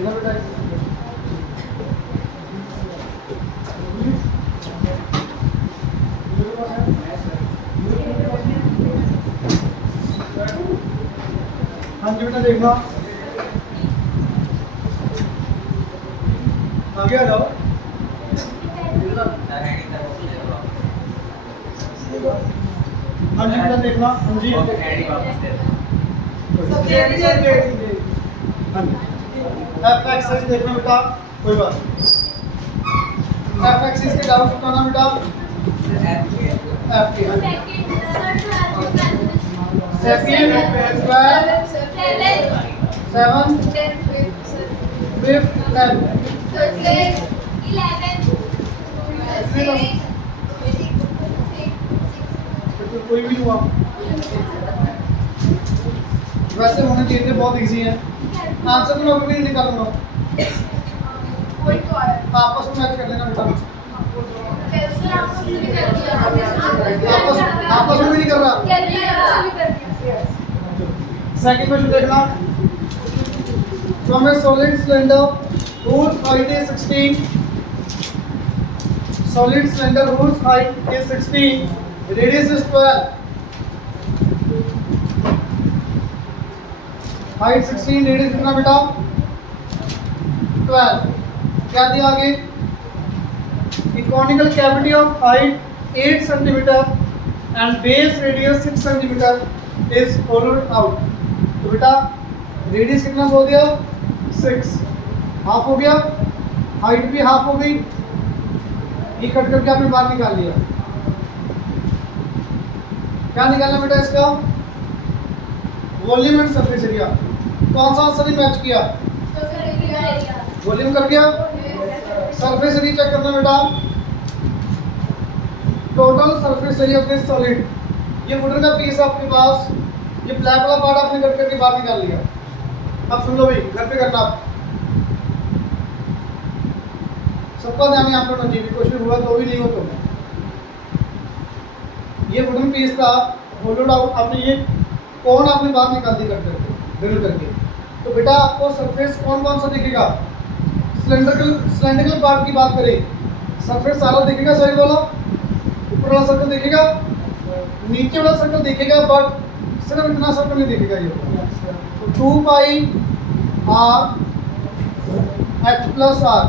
देखा बेटा हाँ जी बेटा देखना आगे आ जाओ हाँ जी बेटा देखना हाँ जी हाँ जी एफ एक्सिस देखना बेटा कोई बात एफ एक्सिस के डाउट बताना बेटा एफ के सेकंड 12 7 5th 10 कोई भी हुआ वैसे होने चाहिए थे बहुत इजी है आंसर तो मैं अभी नहीं निकालूंगा आपस में मैच कर लेना बेटा आपस में भी नहीं कर रहा सेकंड क्वेश्चन देखना from a solid cylinder whose height is 16 solid cylinder whose height is 16 radius is 12 height 16 radius कितना बेटा 12 क्या दिया आगे conical cavity of height 8 cm and base radius 6 cm is hollowed out तो बेटा रेडियस कितना बोल दिया 6 हाफ हो गया हाइट भी हाफ हो गई ये कट करके आपने बाहर निकाल लिया क्या निकालना बेटा इसका वॉल्यूम एंड सरफेस एरिया कौन सा आंसर मैच किया वॉल्यूम कर गया सरफेस एरिया चेक करना बेटा total surface area of this solid ये वुडन का पीस आपके पास ये ब्लैक वाला पार्ट आपने कट करके बाहर निकाल लिया अब सुन लो भाई घर पे करना सबका ध्यान यहाँ पर होना चाहिए क्वेश्चन हुआ तो भी नहीं हो तो ये वुडन पीस था होलोड आउट आपने ये कौन आपने बाहर निकाल दी कट करके ड्रिल करके तो बेटा आपको सरफेस कौन कौन सा दिखेगा सिलेंड्रिकल पार्ट की बात करें सरफेस सारा दिखेगा साइड वाला ऊपर वाला सर्कल दिखेगा नीचे वाला सर्कल दिखेगा बट सिर्फ इतना सर्कल नहीं दिखेगा ये 2 pi r h plus r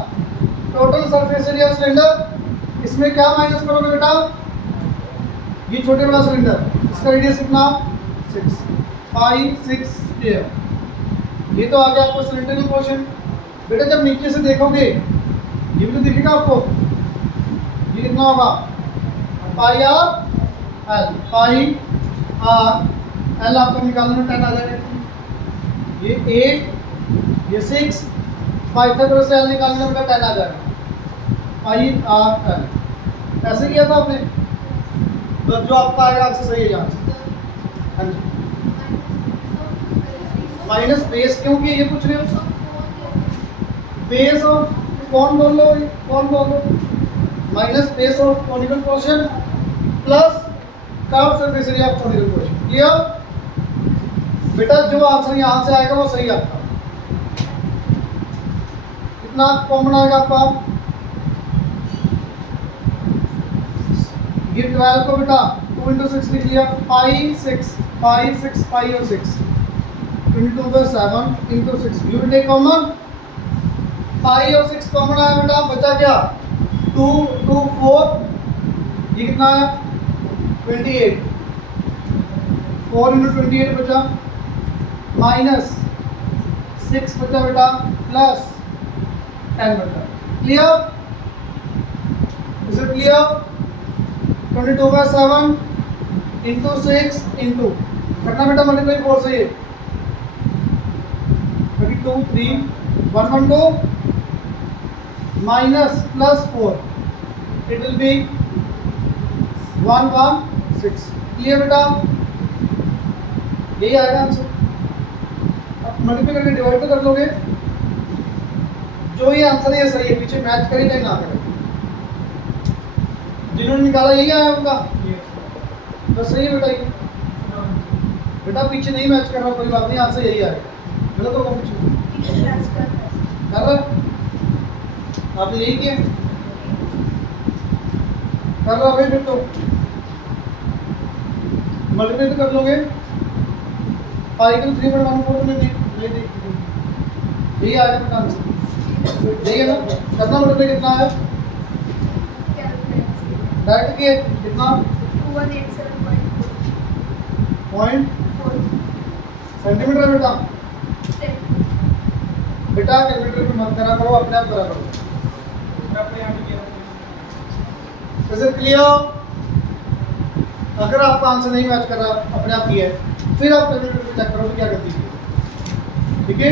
total surface area cylinder इसमें क्या माइनस करोगे बेटा ये छोटे वाला सिलेंडर इसका रेडियस कितना 6 पाई 6 स्क्वायर ये तो आ गया आपको सिलेंडर की पोर्शन बेटा जब नीचे से देखोगे ये भी तो दिखेगा आपको ये कितना होगा पाई आर एल आपको निकालने में 10 आ जाएगा ये 8 ये 6 पाइथागोरस से एल निकालने में 10 आ जाएगा पाई आर एल ऐसे किया था आपने तो जो आपका आएगा आंसर सही है यहाँ हाँ जी माइनस बेस क्यों किया ये पूछ रहे हो बेस ऑफ कौन बोल लो minus base of conical portion plus curve surface area of conical portion clear बेटा जो आंसर यहाँ से आएगा वो सही आपका कितना कॉमन आएगा आपका ये 12 को बेटा 2 into 6 लिख लिया पाई 6 पाई और 6 into 7 into 6 you take common pi और 6 कॉमन आया बेटा बचा क्या 2 2 4 ये कितना आया 28 4 into 28 बचा माइनस 6 बचा बेटा प्लस 10 बचा clear is it clear 22/7 into 6 into करना बेटा मल्टीप्लाई 4 से ये 32 3 112 minus plus 4 it will be 116 clear बेटा यही आएगा आंसर अब मल्टीप्लाई करके डिवाइड तो कर लोगे जो ये आंसर है सही है पीछे मैच करें चाहे ना करें जिन्होंने निकाला यही आया उनका तो सही है बेटा ये बेटा पीछे नहीं मैच कर रहा कोई बात नहीं आंसर यही आएगा गलत होगा पीछे कर रहे आपने यही किया कर रहा भाई, फिर तो मल्टीप्लाई तो कर लोगे। 5 3.14 में नहीं यही आएगा बेटा आंसर, यही है ना। करना मल्टीप्लाई कितना है डायरेक्ट किए कितना 2187.4 सेंटीमीटर बेटा बेटा कैलकुलेटर पे मत करा करो, अपने आप करा करो। जैसे क्लियर, अगर आपका आंसर नहीं मैच कर रहा अपने आप किया है, फिर आप कैलकुलेटर पे चेक करो तो क्या करती है। ठीक है,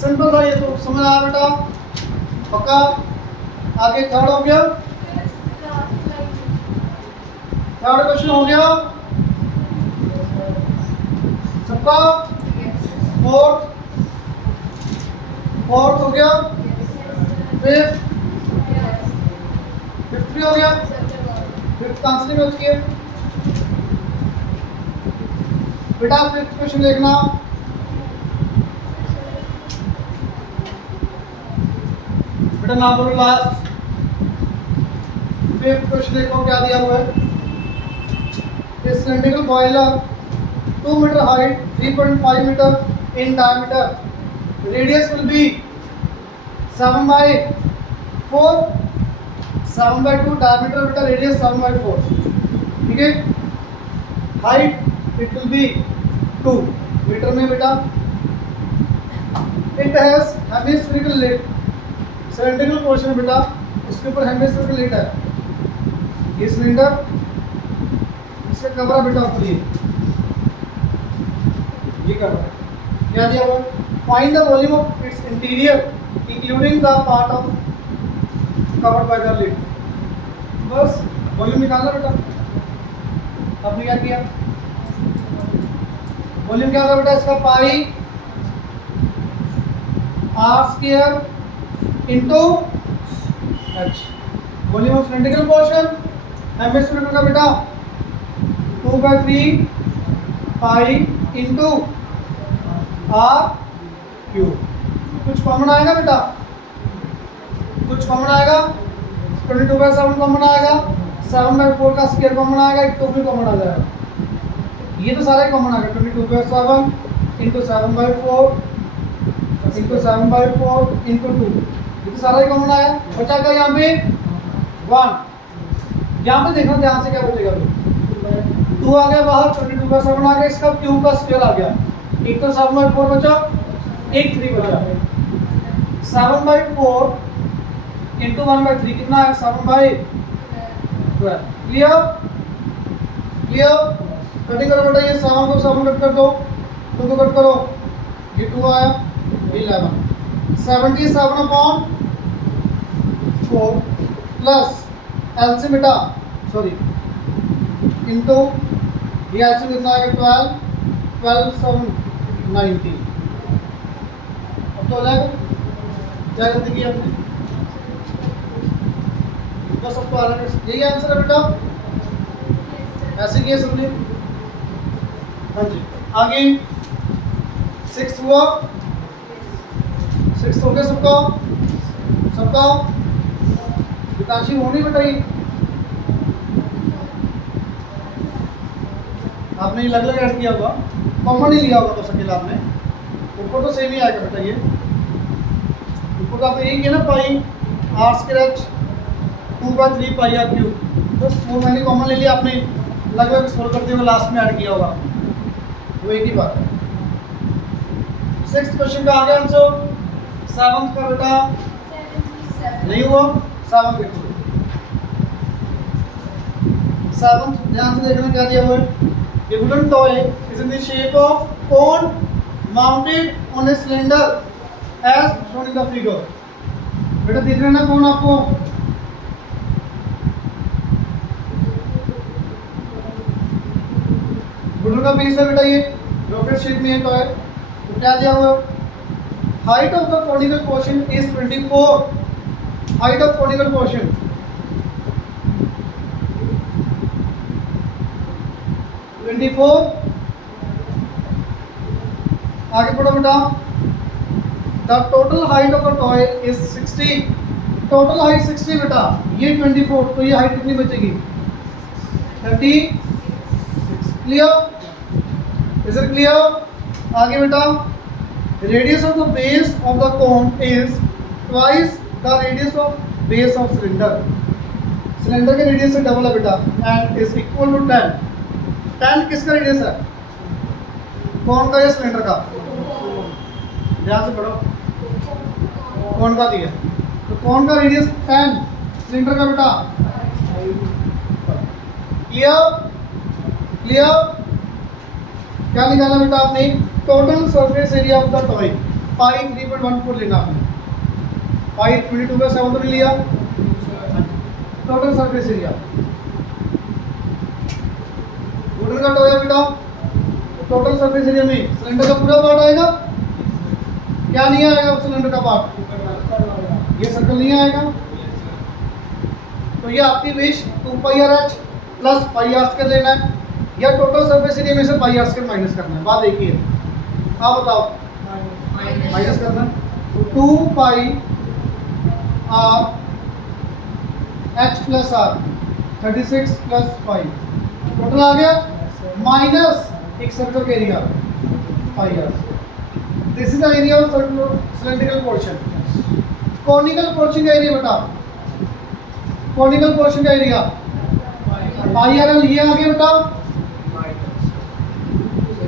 सिंपल था ये, तो समझ आया बेटा पक्का। आगे थर्ड हो गया, थर्ड क्वेश्चन हो गया सबका। फोर्थ हो गया, फिफ्थ भी हो गया, फिफ्थ आंसर नहीं बच गया बेटा। फिफ्थ क्वेश्चन देखना, बेटा ना बोलो लास्ट। फिफ्थ क्वेश्चन देखो क्या दिया हुआ है। Cylindrical boiler 2 metre height 3.5 metre in diameter, radius will be 7/4, 7/2 diameter बेटा, radius 7/4। ठीक है, height it will be 2 metre में बेटा। it has hemispherical lid, cylindrical portion बेटा, उसके ऊपर हेमिस्फेरिकल लिड है। ये सिलेंडर इसका कवर है बेटा ऊपर, ये कवर क्या दिया हुआ। Find the volume of its interior including the part of covered by the lid. बस वॉल्यूम निकालना बेटा। आपने क्या किया, वॉल्यूम क्या होगा बेटा इसका, pi r square into h. Volume of cylindrical portion hemispherical का बेटा 2/3 पाई इनटू आर क्यूब। कुछ कॉमन आएगा बेटा, कुछ कॉमन आएगा, 22/7 कॉमन आएगा, 7/4 का स्क्वायर कॉमन आएगा, 2 भी कॉमन आ जाएगा। ये तो सारे कॉमन आ गए, 22/7 इंटू 7/4 इंटू 7/4 इंटू 2, ये तो सारा ही कॉमन आया। बचा क्या यहाँ पे 1। यहाँ पे देखना ध्यान से क्या बचेगा, 2 आ गया बाहर, 22/7 आ गया, इसका क्यूब का स्क्वायर आ गया। एक तो 7/4 बचा, एक 3 बचा। 7/4 इंटू 1/3 कितना है 7/12। क्लियर क्लियर, कटिंग करो बेटा, ये 7 को 7 कट कर दो, 2 को कट करो, ये 2 आया, ये 11। 77/4 प्लस एलसीएम बेटा, सॉरी इंटू ये एलसीएम कितना आएगा 12 7 90। अब तो अलग क्या गलती की आपने, बस सबको अलग यही आंसर है बेटा, ऐसे किए समझे। हाँ जी, आगे 6 हुआ, 6 हो गया सबका सबका। विकाशी होनी बेटा, ये आपने अलग अलग ऐड किया होगा, कॉमन ही लिया होगा तो सकेला आपने। ऊपर तो सेम ही आएगा बेटा, ये ऊपर तो आपने यही किया ना, pi r square h 2/3 pi r cube, बस वो मैंने कॉमन ले लिया, आपने अलग अलग सोल्व करते हुए लास्ट में ऐड किया होगा, वो एक ही बात है। 6th क्वेश्चन का आ गया आंसर। 7th का बेटा नहीं हुआ, 7th देखो, 7th ध्यान से देखना क्या दिया हुआ है। A wooden toy is in the shape of cone mounted on a cylinder as shown in the figure। बेटा दिख रहा है ना कौन आपको, वुडन का पीस है बेटा, ये रॉकेट शेप में है टॉय। तो क्या दिया हुआ, height of the conical portion is 24, height of conical portion 24। आगे पढ़ो बेटा, the total height of the toy is 60, total height 60 बेटा, ये 24, तो ये हाइट कितनी बचेगी 36। Clear, is it clear? आगे बेटा, radius of the base of the cone is twice the radius of base of cylinder, cylinder के रेडियस से डबल है बेटा, एंड इज इक्वल टू 10। 10 किसका रेडियस है, कौन का या सिलेंडर का? ध्यान से पढ़ो, कौन का दिया, तो कौन का रेडियस 10, सिलेंडर का बेटा। Clear, clear? क्या निकाला बेटा आपने, total surface area of the toy, pi 3.14 लेना आपने, पाई 22/7 तो नहीं लिया, टोटल सरफेस एरिया वुडन का टॉय बेटा, टोटल सरफेस एरिया में सिलेंडर का पूरा पार्ट आएगा, क्या नहीं आएगा सिलेंडर का पार्ट, ये सर्कल नहीं आएगा, तो ये आपकी विश 2πrh प्लस πr² लेना है, या टोटल सरफेस एरिया में से πr² माइनस करना है, बात एक ही है। आप बताओ, माइनस करना है, 2πrh plus r 36 plus 5 total आ गया, माइनस एक सर्कल का area πr। This is the area of cylindrical portion. Conical portion का एरिया बेटा, कॉनिकल पोर्शन का एरिया πrl, ये आ गया बेटा।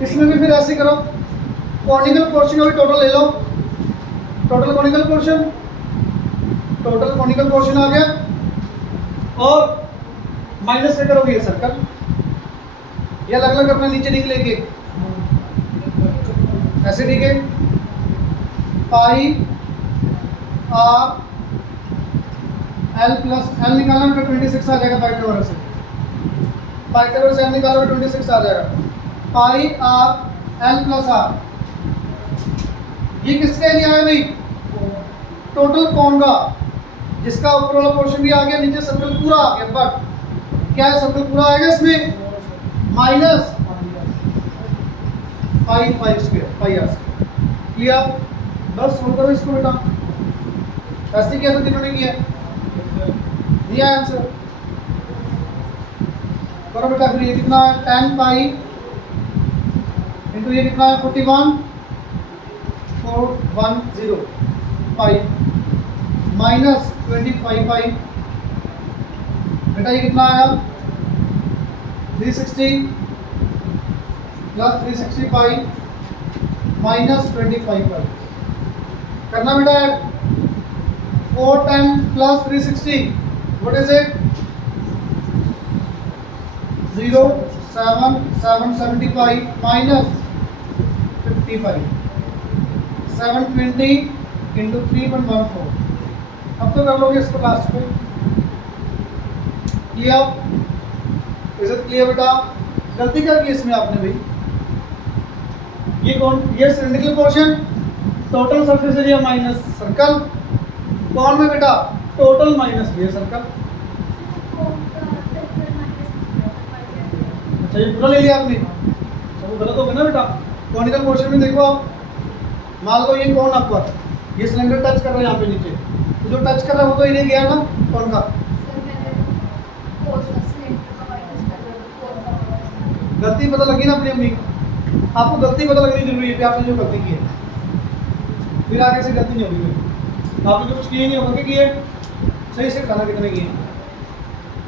इसमें भी फिर ऐसे करो, कॉनिकल पोर्शन का भी टोटल ले लो, total conical portion, total conical portion आ गया, और माइनस से करोगे ये सर्कल, ये अलग अलग अपना नीचे लिख लेंगे ऐसे, ठीक है, पाई आर एल प्लस एल निकालना तो 26 आ जाएगा, पाइथागोरस से, पाइथागोरस से एल निकालोगे 26 आ जाएगा, पाई आर एल प्लस आर। ये किसका एरिया है भाई, टोटल कोन का, जिसका ऊपर वाला पोर्शन भी आ गया, नीचे सर्कल पूरा आ गया, बट क्या है, सर्कल पूरा आएगा इसमें माइनस पाई 5² πr। क्लियर, बस सोल्व करो इसको बेटा, ऐसे किया था जिन्होंने किया, दिया आंसर, करो बेटा। फिर ये कितना है, 10 पाई इंटू ये कितना है 41410 पाई माइनस 25 पाई, बेटा ये कितना आया 360 प्लस 360 पाई माइनस 25 पाई, करना बेटा है 410 plus 360, what is it 07775 minus 55 720 into 3.14। अब तो कर लोगे इसको लास्ट में। क्लियर, इज इट क्लियर बेटा? गलती क्या की इसमें आपने भाई, ये कौन, ये cylindrical portion, total surface area minus circle, कौन में बेटा टोटल माइनस ये सर्कल। अच्छा ये पूरा ले लिया आपने, वो गलत हो गया ना बेटा। कॉनिकल पोर्शन में देखो आप, मान लो ये कौन आपका, ये सिलेंडर टच कर रहा है यहाँ पे नीचे, तो जो टच कर रहा है वो तो इन्हें गया ना, कौन का, गलती पता लगी ना अपनी अपनी, आपको गलती पता लगनी जरूरी है कि आपने जो गलती की है, फिर आगे से गलती नहीं होगी। आपने जो कुछ किए नहीं होगा, किए सही से खाना कितने किए,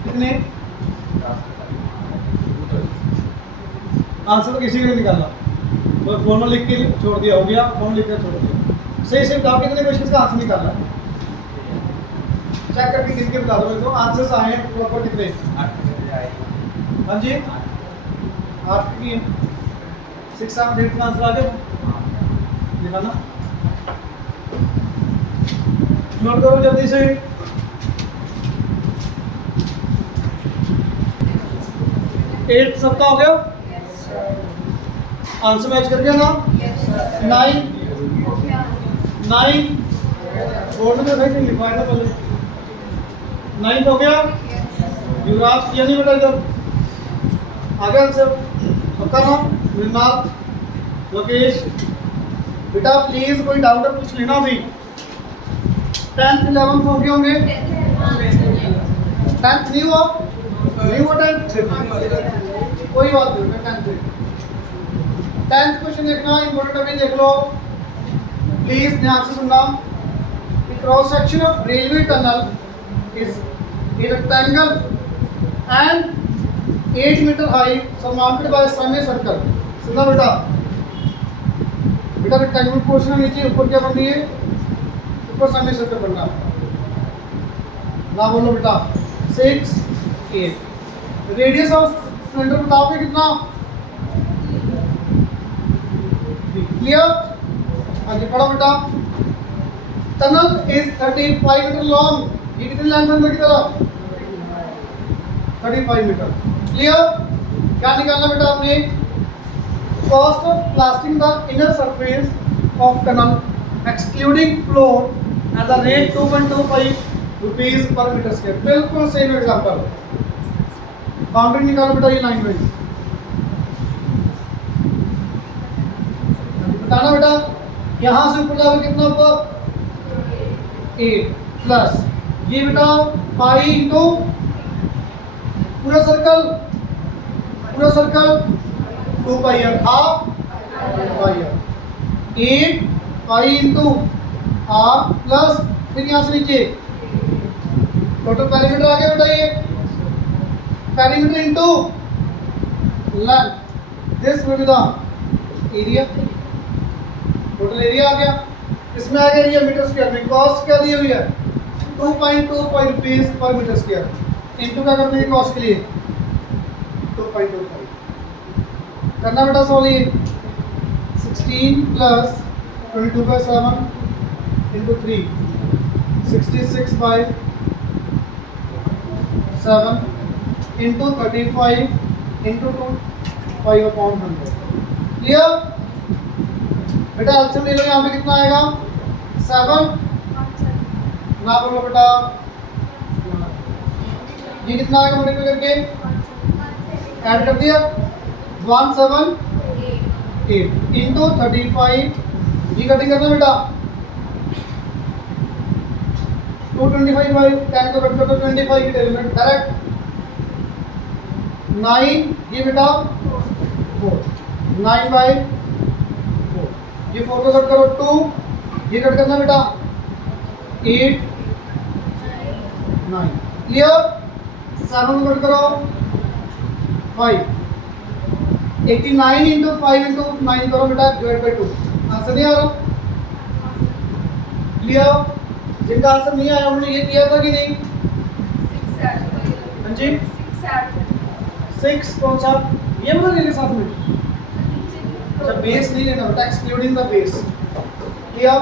कितने आंसर तो किसी ने निकाला, और फॉर्मूला लिख के छोड़ दिया, हो गया फॉर्मूला लिख के छोड़ दिया, सही से बताओ कितने क्वेश्चन का आंसर निकालना है, चेक करके गिन के बता दो मेरे को, आंसर्स आए हैं प्रॉपर कितने, 8। हाँ जी 8 की 6 7 8 का आंसर आ गया, निकालना नोट करो जल्दी से। एट सबका हो गया, आंसर मैच कर गया ना, 9 बोर्ड में भाई लिखवाया था पहले, 9 हो गया। युवराज किया नहीं बेटा इधर, आ गया आंसर, आपका नाम मृणाल, लोकेश, बेटा प्लीज कोई डाउट है पूछ लेना भी। 10th 11th हो गए होंगे? 10th नहीं हुआ? नहीं हुआ 10th? कोई बात नहीं, 10th क्वेश्चन देखना इंपॉर्टेंट अभी देख लो प्लीज, ध्यान से सुनना। The cross section of railway tunnel is a rectangle and 8 meter high surmounted by a semicircle। सुना बेटा, बेटा रेक्टेंगुलर पोर्शन है, नीचे ऊपर क्या बननी है? ऊपर सेमीसर्कल बनना है ना, बोलो बेटा। 6 8 रेडियस ऑफ सिलेंडर बताओगे कितना? क्लियर? हाँ जी पढ़ो बेटा। Tunnel is 35 metre long. ये कितनी लेंथ है अंदर की तरफ? 35 मीटर। क्लियर? क्या निकालना बेटा आपने? Cost of plastering the inner surface of tunnel excluding floor at the rate 2.25 rupees per metre square. बिल्कुल सेम एग्जांपल। बाउंड्री निकालो बेटा, ये लाइन वाइज बताना बेटा। यहां से ऊपर जाओगे कितना ऊपर? 8 प्लस ये बेटा पाई इंटू पूरा circle 2 pi r, half pi r. 8 pi into r plus फिर यहाँ से नीचे टोटल पेरीमीटर आ गया बेटा, ये perimeter into length, this will be the area. Total area आ गया, इसमें आ गया ये मीटर स्क्वायर में। कॉस्ट क्या दी हुई है? 2.25 rupees per metre square. Into क्या करते हैं कॉस्ट के लिए? 2.25 करना बेटा। Sorry 16 plus 22/7 into 3 66/7 into 35 into 2 5/100। Clear बेटा? एलसीएम ले लो, यहाँ पे कितना आएगा? 7 ना बोलो बेटा, ये कितना आएगा मल्टीप्लाई करके? ऐड कर दिया 178 इंटू 35, ये कटिंग करना बेटा 225/10 को कट कर दो 25 की टेबल में डायरेक्ट 9, ये बेटा 4 9/4, ये 4 को कट करो 2, ये कट करना बेटा 8 9। क्लियर? 7 को कट करो 5, 89 इंटू 5 इंटू 9 करो बेटा डिवाइड बाई 2। आंसर नहीं आ रहा? क्लियर? जिनका आंसर नहीं आया उन्होंने ये किया था कि नहीं? हाँ जी 6 कौन सा? ये वाला लेने साथ में। अच्छा बेस नहीं लेना बेटा, एक्सक्लूडिंग द बेस। क्लियर?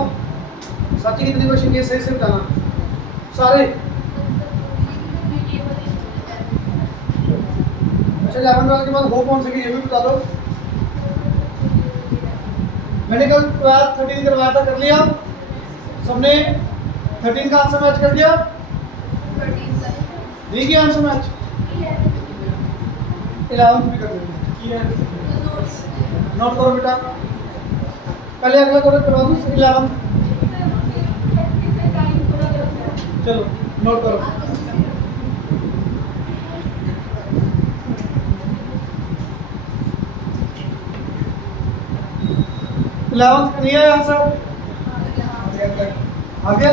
सच्ची कितने क्वेश्चन ये सही से बताना सारे। अच्छा 11 वाले के बाद हो कौन से की ये भी बता दो। मैंने कल 12 13 करवाया था, कर लिया सबने? 13 का आंसर मैच कर दिया? नहीं किया आंसर मैच? 11 भी कर दिया। नोट करो बेटा, पहले अगला करो करवा दूँ 11। चलो नोट करो। इलेवंथ नहीं है आंसर? आगे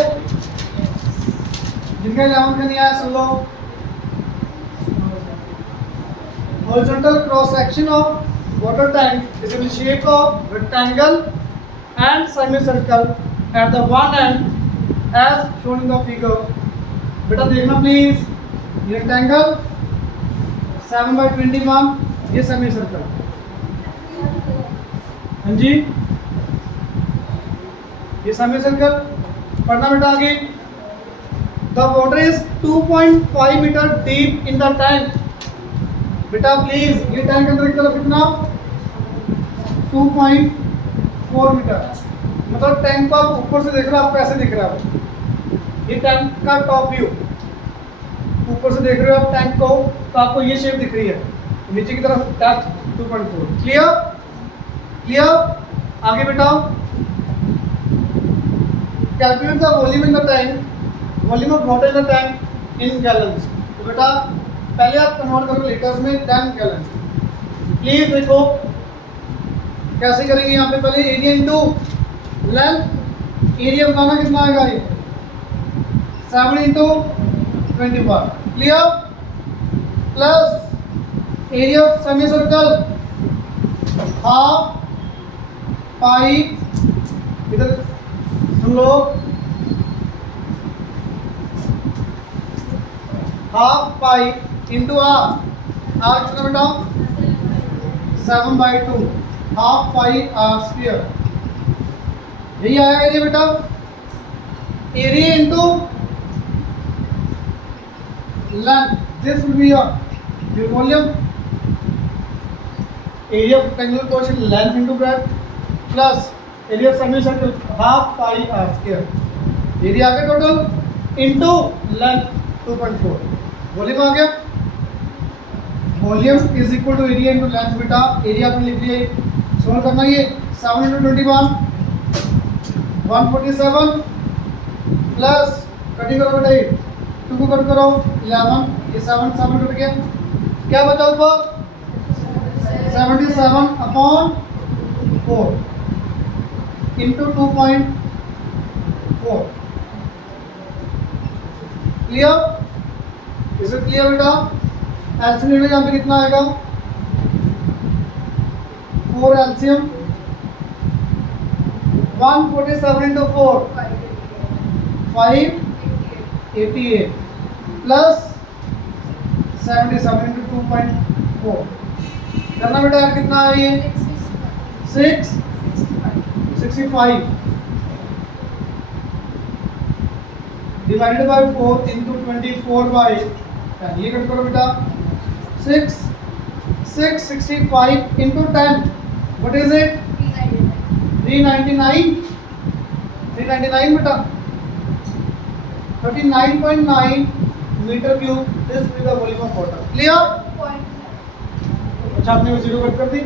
जिनका 11 का नहीं आया सुन लो। Horizontal cross section of water tank is in the shape of rectangle and semicircle at the one end as shown in the figure। बेटा देखना प्लीज, रेक्टेंगल 7/21, ये सेमीसर्कल। हाँ जी ये सेमीसर्कल। पढ़ना बेटा आगे। The water is 2.5 meter deep in the tank। बेटा please ये टैंक अंदर की तरफ कितना? 2.4 मीटर। मतलब टैंक को आप ऊपर से देख रहे हो, आपको ऐसे दिख रहा है। ये टैंक का टॉप व्यू, ऊपर से देख रहे हो आप टैंक को, तो आपको ये शेप दिख रही है। नीचे की तरफ डेप्थ 2.4। क्लियर? क्लियर? आगे बेटा calculate the volume in the tank, volume of water in the tank in gallons. तो बेटा पहले आप कन्वर्ट करो लीटर्स में, 10 गैलन्स। प्लीज देखो कैसे करेंगे यहाँ पे, पहले एरिया इंटू लेंथ, एरिया बताना कितना आएगा ये 7 into 21, clear, plus area of semi circle half pi, इधर सुन लो, half pi into r, r कितना बेटा 7/2, हाफ पाई आर स्क्वायर, यही आया एरिया बेटा। Area into length, this will be your volume, area of rectangular portion length into breadth plus area of semi circle half pi r square, area आ गया total into length 2.4, volume आ गया। Volume is equal to area into length बेटा, area आपने लिख लिया, solve करना ये 7 इंटू 21 147 प्लस कटिंग करो बेटा 8, 2 को कट करो 11, ये 7 7 कट गया, क्या बचा ऊपर 77/4 into 2.4, clear, is it clear बेटा। एलसीएम यहाँ पे कितना आएगा 4 एलसीएम 147 इंटू 4 588 प्लस 77 इंटू 2.4, करना बेटा यार कितना है ये 665 डिवाइडेड बाय 4 इंटू 24/10, ये कट करो बेटा 665 इंटू 10, व्हाट इज इट 399 बेटा 39.9 metre cube, this will the volume of water, clear. अच्छा आपने वो 0 कट कर दी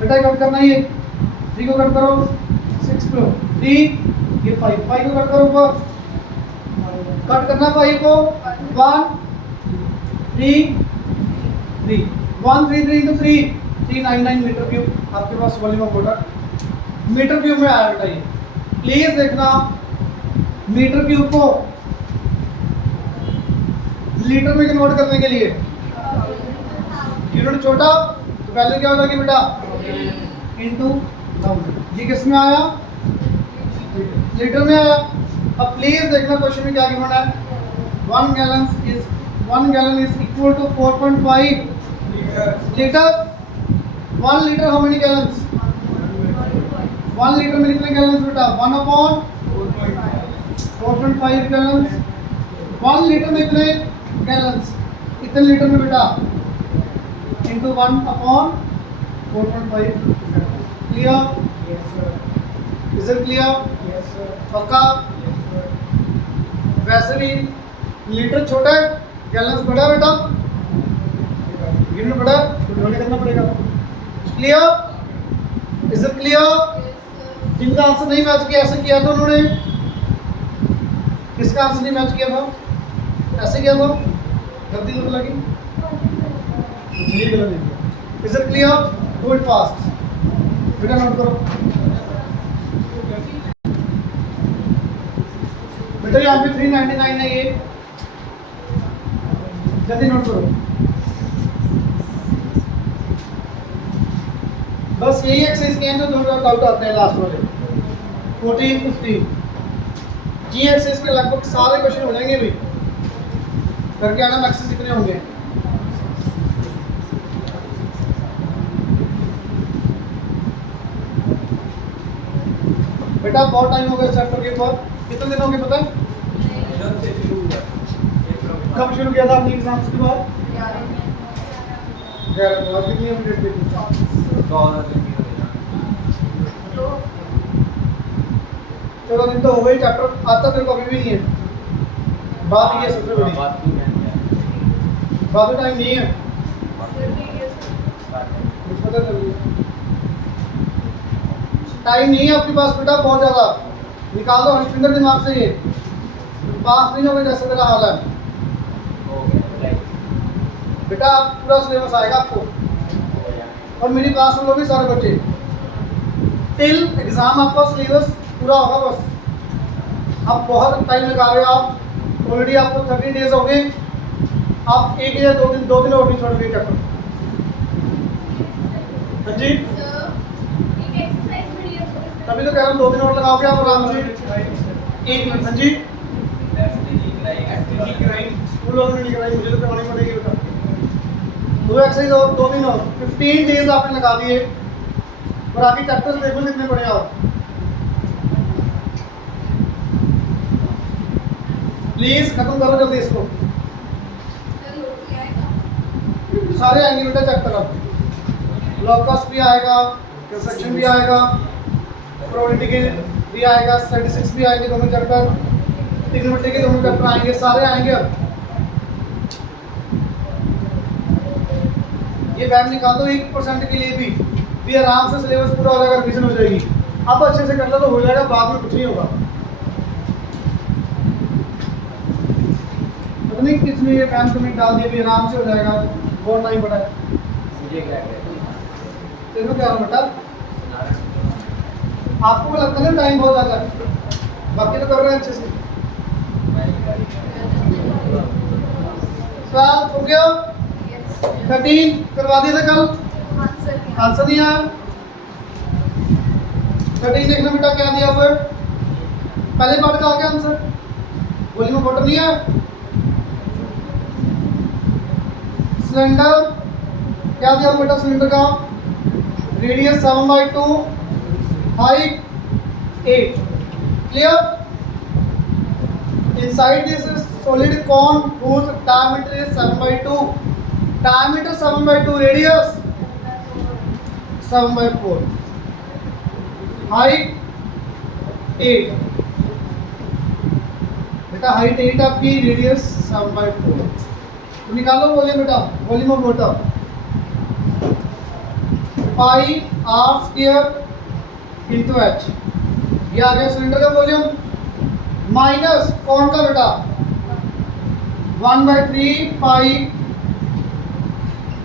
बेटा, कट करना है ये 3 को कट करो 6 को 3, ये 5 को कट करो ऊपर, कट करना 5 को 1 3 3 1 3 3 इंटू 3 399 मीटर क्यूब, आपके पास volume of water metre cube में आया बेटा। ये प्लीज देखना मीटर क्यूब को लीटर में कन्वर्ट करने के लिए यूनिट छोटा तो वैल्यू क्या हो जाएगी बेटा इंटू 1000, ये किस में आया लीटर में आया। अब प्लीज देखना क्वेश्चन में क्या गिवन है, 1 gallon is equal to 4.5 litre, 1 litre how many gallons, 1 litre में कितने गैलन्स बेटा 1/4.5 गैलन्स, 1 लीटर में कितने गैलन्स, इतने लीटर में बेटा into 1/4.5, clear, is it clear, पक्का। वैसे भी लीटर छोटा है गैलन्स बड़ा बेटा, यूनिट बड़ा तो डिवाइड करना पड़ेगा, क्लियर, इज इट क्लियर। जिनका आंसर नहीं मैच किया ऐसे किया था उन्होंने, किसका आंसर नहीं मैच किया था ऐसे किया था, गलती तो लगी, is it clear, do it fast बेटा, नोट करो बेटा, यहाँ पे 399 है, ये जल्दी नोट करो, बस यही एक्सरसाइज के हैं जो दोनों डाउट आते हैं लास्ट वाले 14 15, जी एक्सरसाइज के लगभग सारे क्वेश्चन हो जाएंगे भाई, करके आना मैक्सिमम कितने होंगे। बेटा बहुत टाइम हो गया चैप्टर के ऊपर, कितने दिन हो गए पता है, कब शुरू किया था अपनी एग्जाम्स के बाद 11 तो आज कितनी अपडेट थी 14 दिन तो हो गए, चैप्टर आता तेरे को अभी भी नहीं है, बात ये सबसे बड़ी बात टाइम नहीं है, पता चल टाइम नहीं है आपके पास बेटा बहुत ज़्यादा, निकाल दो हर्षविंदर दिमाग से ये, पास नहीं होगा जैसे तेरा हाल है बेटा। पूरा सिलेबस आएगा आपको और मेरी क्लास में लोग भी सारे बच्चे टिल एग्जाम आपका सिलेबस पूरा होगा। बस आप बहुत टाइम लगा रहे हो, आप ऑलरेडी आपको 30 डेज हो गए, आप एक या दो दिन और नहीं छोड़ोगे चैप्टर। हाँ जी तभी तो कह रहा हूँ 2 दिन और लगाओगे आप आराम से। 1 मिनट। हाँ जी स्कूल वालों ने कराई, मुझे तो करवानी पड़ेगी बेटा। 2 एक्सरसाइज और 2 दिन और 15 डेज आपने लगा दिए और आगे चैप्टर्स देखो कितने पड़े आप। प्लीज खत्म करो जल्दी इसको, सारे आएंगे बेटा चैप्टर। अब लॉकस भी आएगा, कंस्ट्रक्शन भी आएगा, प्रोबेबिलिटी के भी आएगा, स्टैटिस्टिक्स भी आएंगे, दोनों चैप्टर, ट्रिग्नोमेट्री के दोनों चैप्टर आएंगे, सारे आएंगे। अब ये बैग निकाल दो 1% के लिए भी आराम से सिलेबस पूरा हो जाएगा, रिवीजन हो जाएगी। अब अच्छे से कर लो तो हो जाएगा, बाद में कुछ नहीं होगा। पता नहीं किसने ये काम तुम्हें डाल दिया, भी आराम से हो जाएगा, बहुत टाइम पड़ा है। तेरे क्या बेटा आपको लगता है ना टाइम बहुत ज़्यादा है, बाकी तो कर रहे हैं अच्छे से। 12 हो गया, 13 करवा दिए थे कल, आंसर नहीं आया। 13 देखना बेटा क्या दिया हुआ है, पहले पार्ट का आ गया आंसर, वॉल्यूम ऑफ वाटर नहीं है। सिलेंडर क्या दिया बेटा, सिलेंडर का radius 7/2, height 8, clear. Inside this is solid cone whose diameter is 7/2, diameter 7/2, radius 7/4, height 8 बेटा, हाइट 8 आपकी, रेडियस 7/4। तो निकालो वॉल्यूम बेटा, volume of water pi r square into h, ये आ गया सिलेंडर का वॉल्यूम, माइनस कौन का बेटा 1/3 pi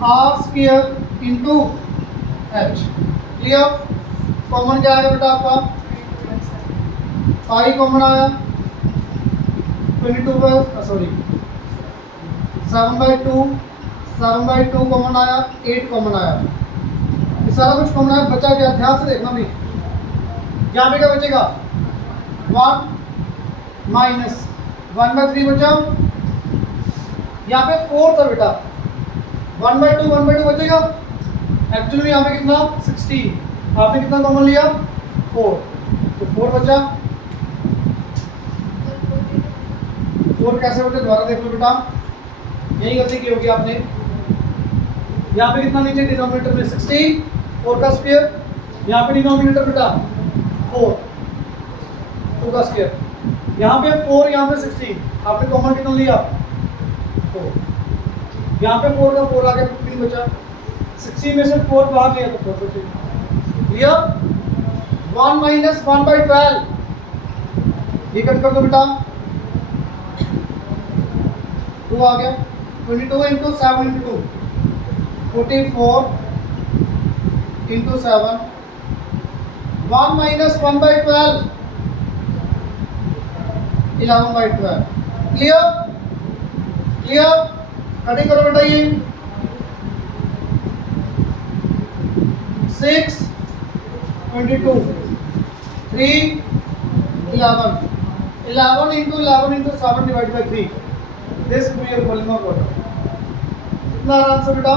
r square into h, clear. Common क्या आएगा बेटा आपका, पाई कॉमन आया 22 सॉरी 7/2 कॉमन आया, 8 कॉमन आया, ये सारा कुछ कॉमन आया। बचा क्या, ध्यान से देखना भी, यहाँ पे क्या बचेगा 1 माइनस 1/3 बचा, यहाँ पे 4 था बेटा, 1/2 बचेगा। एक्चुअली यहाँ पे कितना 16, आपने कितना कॉमन लिया 4, तो 4 बचा। 4 कैसे बचे दोबारा देख लो बेटा, यही गलती की होगी आपने। यहाँ पे कितना नीचे डिनोमिनेटर में 16, 4 का स्क्वायर, यहाँ पे डिनोमिनेटर बेटा 4, 2 का स्क्वायर, यहाँ पे 4, यहाँ पे 16, आपने कॉमन कितना लिया 4, यहाँ पे 4 का 4 आ गया, 15 बचा। 16 में से 4 बाहर लिया तो 4 बचे, लिया। 1 माइनस 1/12, ये कट कर दो बेटा, 2 आ गया, 22 into 7 into 2, 44 into 7, 1 minus 1/12, 11/12, clear. Clear, cutting करो बेटा, ये 6 22 3 11, 11 into 7 divided by 3, this will be your volume of water। कितना आंसर बेटा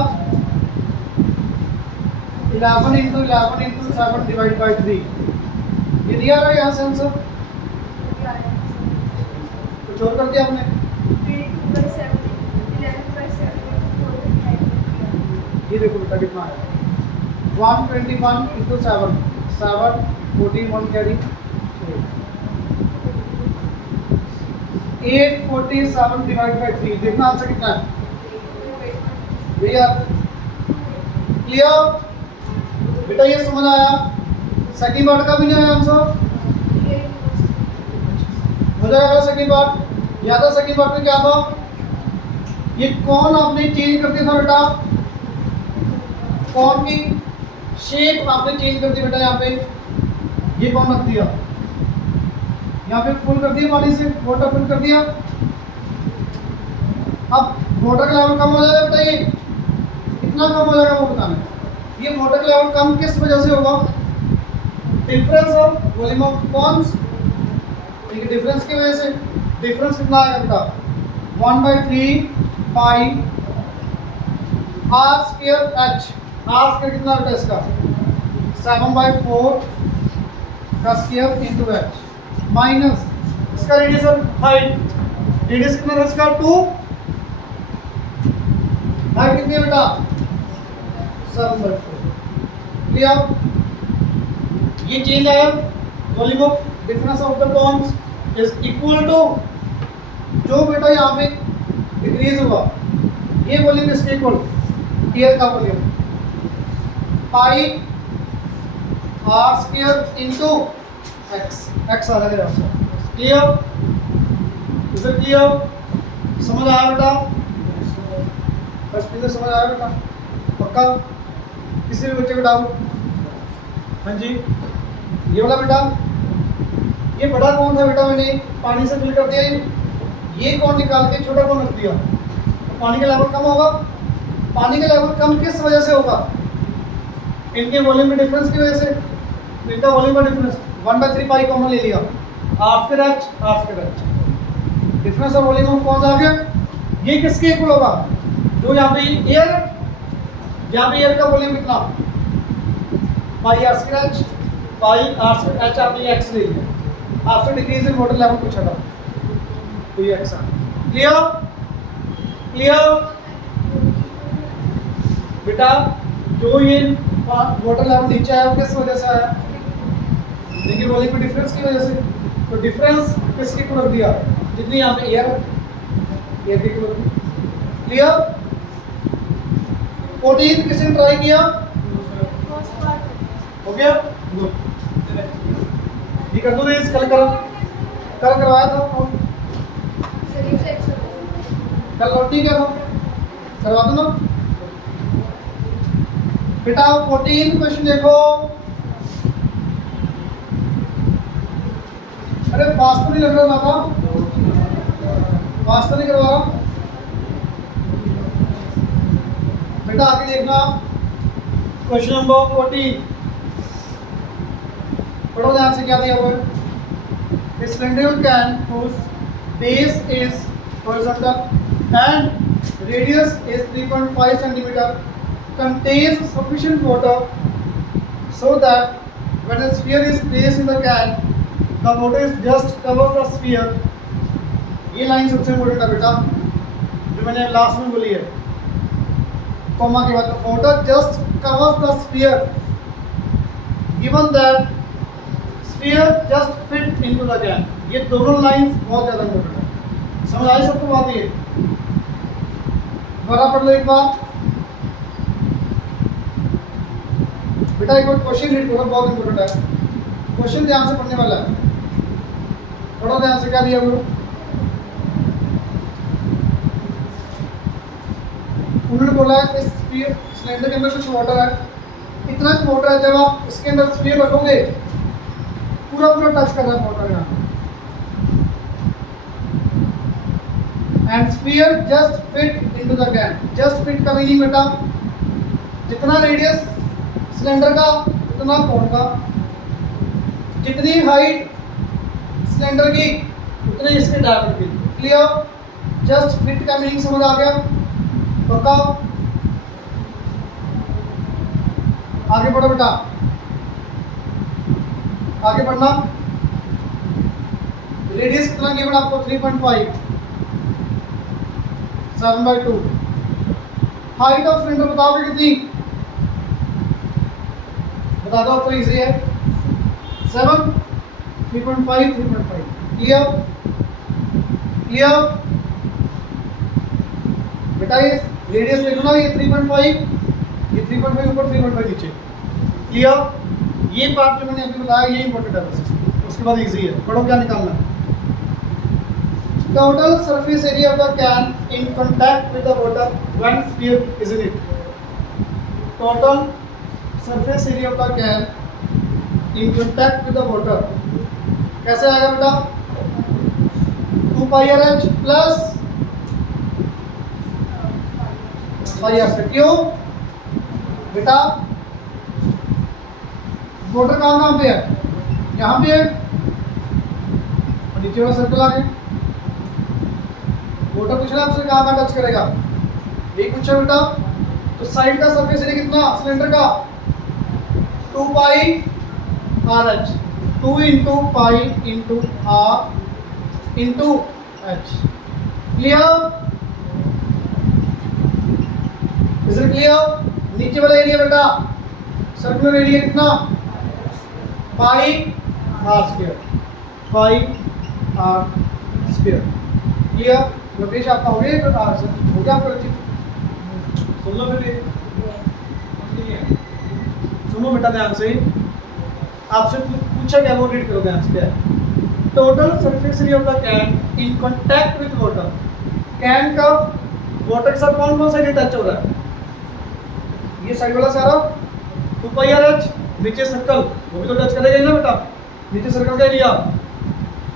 11 into 7 divided by 3, ये दिया रहा है यहाँ से आंसर, कुछ और कर दिया आपने। ये देखो बेटा कितना है 121 into 7, 7 14 1 कैरी 847 डिवाइड बाय 3, देखना आंसर कितना है भैया। क्लियर बेटा, ये समझ आया। सेकंड पार्ट का भी नहीं आया आंसर, जाएगा सेकंड पार्ट। याद है सेकंड पार्ट में क्या था, ये कौन आपने चेंज कर दिया था बेटा, कौन की शेप आपने चेंज कर दी बेटा, यहाँ पे ये कौन रख दिया, यहाँ पे फुल कर दिया पानी से, वाटर फुल कर दिया। अब वाटर का लेवल कम हो जाएगा बेटा, ये कितना कम हो जाएगा वो बताना है। ये वाटर का लेवल कम किस वजह से होगा, difference of volume of ponds, ठीक है, डिफरेंस की वजह से। डिफरेंस कितना आएगा बेटा, 1/3 pi r square h, r square कितना बेटा इसका 7/4 का स्क्वायर इनटू एच माइनस इसका रेडियस और हाइट, रेडियस कितना है इसका 2, हाइट कितनी है बेटा 7/4। क्लियर, ये चेंज आया, volume of difference of the ponds is equal to, जो बेटा यहाँ पे डिक्रीज हुआ ये वॉल्यूम इसके इक्वल, एयर का volume pi r square into x, x आ जाएगा यहाँ से। क्लियर, इसे क्लियर, समझ आया बेटा, बस फिर समझ आया बेटा, पक्का, किसी भी बच्चे को डाउट? हाँ जी, ये वाला बेटा, ये बड़ा कौन था बेटा, मैंने पानी से फिल कर दिया, ये कौन निकाल के छोटा कौन रख दिया, तो पानी का लेवल कम होगा। पानी का लेवल कम किस वजह से होगा, इनके वॉल्यूम में डिफरेंस की वजह से, इनका वॉल्यूम का डिफरेंस 1/3 पाई कॉमन ले लिया, after H after H, difference of volume of कौन सा आ गया, ये किसके इक्वल होगा, जो यहाँ पे एयर, यहाँ पे एयर का वॉल्यूम कितना pi r square h, pi r square h, आपने एक्स ले लिया, आपसे डिक्रीज इन वाटर लेवल पूछा था, तो ये एक्स आ। क्लियर, क्लियर बेटा, जो ये वाटर लेवल नीचे आया किस वजह से आया, देखिए वॉल्यूम में डिफरेंस की वजह से, तो डिफरेंस किसके को रख दिया, जितनी यहाँ पे एयर, एयर के को। क्लियर, 14 किसी ने ट्राई किया, हो गया, ये कर दो, इस कल करवाया था, कल लौटी क्या था, करवा दो ना बेटा। 14 क्वेश्चन देखो, अरे फास्ट तो नहीं लग रहा था, फास्ट तो नहीं करवा रहा बेटा, आगे देखना क्वेश्चन नंबर 14, पढ़ो ध्यान से क्या दिया हुआ है। Cylindrical can whose base is horizontal and radius is 3.5 centimeter contains sufficient water so that when a sphere is placed in the can, the water is just covers the sphere। ये line सबसे important है बेटा, जो मैंने last में बोली है, comma के बाद water just covers the sphere given that sphere just fit into the can। ये दोनों लाइंस बहुत ज़्यादा इम्पोर्टेंट है, समझ आई सबको बात, ये दोबारा पढ़ लो एक बार बेटा, एक बार क्वेश्चन रीड करो, बहुत इम्पोर्टेंट है, क्वेश्चन ध्यान से पढ़ने वाला है, पढ़ो ध्यान से क्या दिया हुआ, उन्होंने बोला है इस सिलेंडर के अंदर कुछ वाटर है, इतना वाटर है, जब आप इसके अंदर स्फीयर रखोगे पूरा पूरा टच कर रहा है वाटर यहाँ, and sphere just fit into the can. Just fit का मीनिंग बेटा, जितना रेडियस सिलेंडर का उतना कोण का, जितनी हाइट सिलेंडर की उतनी इसके डायमीटर की। क्लियर, जस्ट फिट का मीनिंग समझ आ गया, पक्का? आगे बढ़ो बेटा, आगे बढ़ना। रेडियस कितना गिवन आपको 3.5, 7/2। हाइट ऑफ सिलेंडर बताओगे कितनी, बता दो, तो इजी है, 7, 3.5, 3.5। क्लियर, क्लियर बेटा, ये रेडियस देखो ना, ये 3.5, ये 3.5 ऊपर, 3.5 नीचे। क्लियर, ये पार्ट जो मैंने अभी बताया ये इंपॉर्टेंट है, उसके बाद इजी है, पढ़ो क्या निकालना है। total surface area of the can in contact with the water when sphere is in it. Total surface area of the can in contact with the water कैसे आएगा बेटा? 2 pi r h plus pi r से क्यों बेटा? Water कहाँ पे है? यहाँ पे है और नीचे वाला सर्कल आ गया। वाटर पूछ रहा है आपसे कहाँ टच करेगा, यही पूछा बेटा। तो साइड का सरफेस एरिया कितना सिलेंडर का? 2 pi r h, 2 into pi into r into h. Clear? Is it clear? नीचे वाला एरिया बेटा सर्कुलर एरिया कितना? Pi r square, pi r square. Clear? Lokesh आपका हो गया? हो गया आपका? सुन लो फिर, सुनो बेटा ध्यान से, आपसे पूछा क्या वो रीड करो ध्यान से। क्या total surface area of the can in contact with water. Can का वाटर के साथ कौन कौन सा एरिया टच हो रहा है? ये साइड वाला सारा 2 पाई आर एच, नीचे सर्कल वो भी तो टच करेगा ही ना बेटा। नीचे सर्कल का area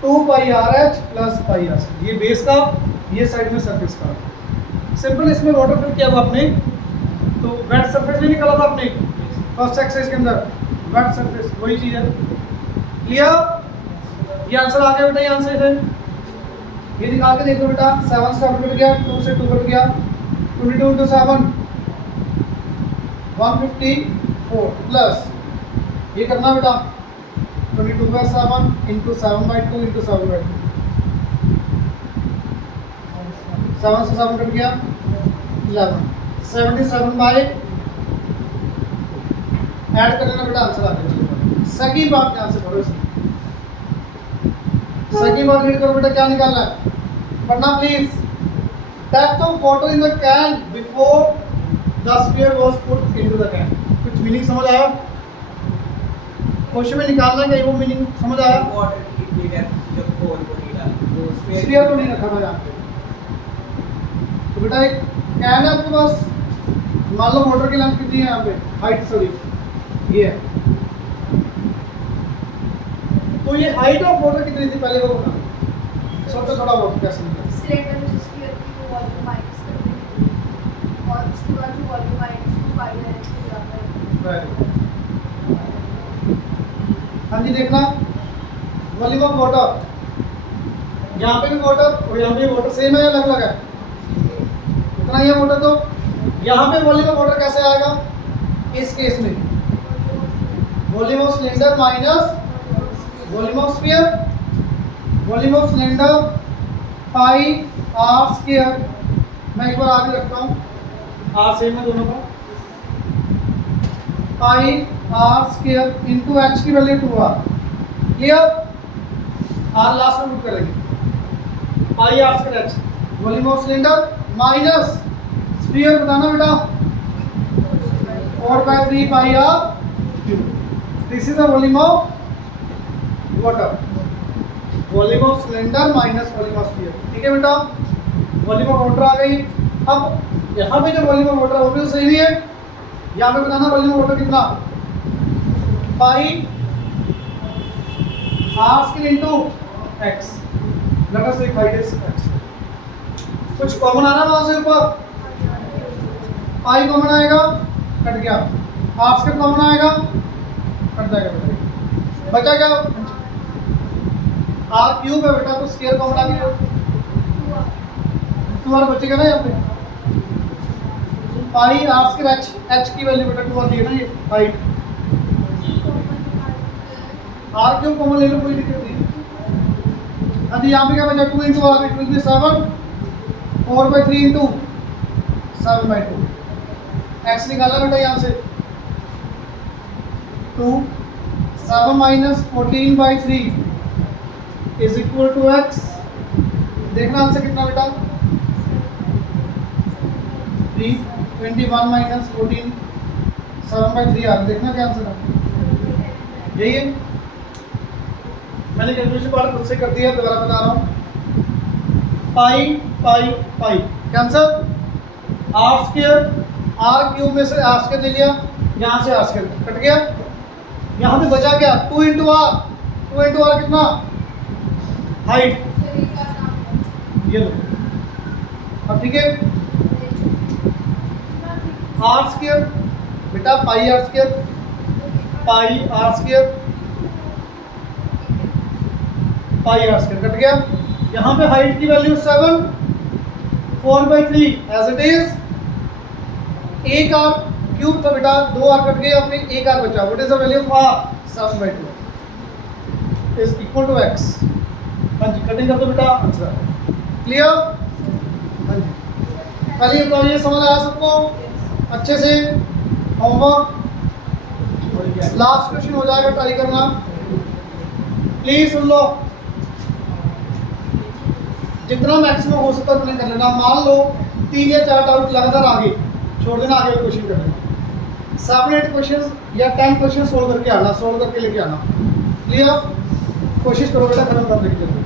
2 pi r h plus pi r, ये बेस का, ये साइड में सरफेस का। सिंपल इसमें वाटर फिल किया हुआ आपने, तो वेट सरफेस नहीं निकाला था आपने फर्स्ट एक्सरसाइज के अंदर, वेट सरफेस वही चीज है। क्लियर? ये आंसर आ गया बेटा, ये आंसर है। ये निकाल के देखो बेटा, 7 से 7 कट गया, 2 से 2 कट गया, 22 into 7 154 प्लस ये करना बेटा 22/7 into 7/2 into 7/2, 7 से 7 कट गया 11, 77/, ऐड कर लेना बेटा, आंसर आ गया। सेकंड बात ध्यान से पढ़ो, सेकंड बात रीड करो बेटा, क्या निकालना है पढ़ना please. Depth of water in the can before the sphere was put into the can. कुछ मीनिंग समझ आया? क्वेश्चन में निकालना है, वो मीनिंग समझ आया? वाटर कितनी डेप्थ जब होल को नहीं डाला, स्फीयर को नहीं रखा था यहाँ पे। तो बेटा एक कैन है आपके पास, मान लो वाटर की लेंथ कितनी है यहाँ पे, हाइट सॉरी ये है, तो ये हाइट ऑफ वाटर कितनी थी पहले वो बता। सोचो थोड़ा बहुत कैसे निकला। सिलेंडर में स्फीयर की वो वॉल्यूम माइनस कर देंगे और उसके बाद जो वॉल्यूम आएगी उसको पाई आर एच को जाता है। Very good. हाँ जी देखना, वॉल्यूम ऑफ वाटर, यहाँ पे भी वाटर और यहाँ पे वाटर सेम है या अलग अलग है? इतना ही है वाटर। तो यहाँ पे वॉल्यूम ऑफ वाटर कैसे आएगा इस केस में? Volume of cylinder minus volume of sphere, volume of cylinder pi r square. मैं एक बार आगे रखता हूँ, आर सेम है दोनों का, pi r square into h की value 2r। Clear? R last में पुट करेंगे, pi r square h, volume of cylinder minus sphere बताना बेटा 4/3 pi r cube. This is the volume of water, volume of cylinder minus volume of sphere. ठीक है बेटा, volume of water आ गई। अब यहाँ पे जो वॉल्यूम ऑफ वाटर है वो भी तो सही नहीं है, यहाँ पे बताना वॉल्यूम ऑफ वाटर कितना, pi r square into x, let us take height is x. कुछ कॉमन आ रहा है वहां से ऊपर, पाई कॉमन आएगा कट गया, आर स्क्वायर कॉमन आएगा कट जाएगा बेटा, बचा क्या? आर क्यूब है बेटा, तो स्क्वायर कॉमन आ गया, 2r बचेगा ना यहाँ पे। पाई आर स्क्वायर एच, एच की वैल्यू बेटा 2r दी है ना, ये हाइट। आर क्यूब कॉमन ले लो, कोई दिक्कत नहीं। अभी यहाँ पे क्या बचा, 2 into r, it will be 7, 4/3 into 7/2। X निकाला बेटा यहाँ से, 2 7 minus 14/3 is equal to x. देखना आंसर कितना बेटा, 3 21 माइनस 14 7/3 आ रहा। देखना क्या आंसर है, यही है। मैंने कैलकुलेशन पार्ट खुद से कर दिया, दोबारा बता रहा हूँ। Pi pi pi cancel. R square r cube में से आर स्क्वायर ले लिया, यहाँ से आर स्क्वायर कट गया। यहाँ पे बचा क्या 2 इंटू आर, 2 इंटू आर कितना हाइट, सर ये क्या नाम है? ये लो। अब ठीक है आर स्क्वायर बेटा pi r square, pi r square pi r square cut गया। यहाँ पे हाइट की वैल्यू 7, 4/3 एज इट इज। एक आर क्यूब था बेटा, 2 आर कट गए, अपने एक आर बचा। What is the value of r? 7/2 is equal to x। हाँ जी कटिंग कर दो बेटा, आंसर क्लियर। हाँ जी पहले तो ये समझ आया सबको अच्छे से। होमवर्क लास्ट क्वेश्चन हो जाएगा, ट्राई करना प्लीज। सुन लो जितना मैक्सिमम हो सकता है उतना कर लेना। मान लो 3 या 4 डाउट लगातार आगे छोड़ देना, आगे क्वेश्चन कर लेना। 7-8 क्वेश्चन या 10 क्वेश्चन सोल्व करके आना, सोल्व करके लेके आना। क्लियर? कोशिश करो बेटा खत्म करने की जल्दी।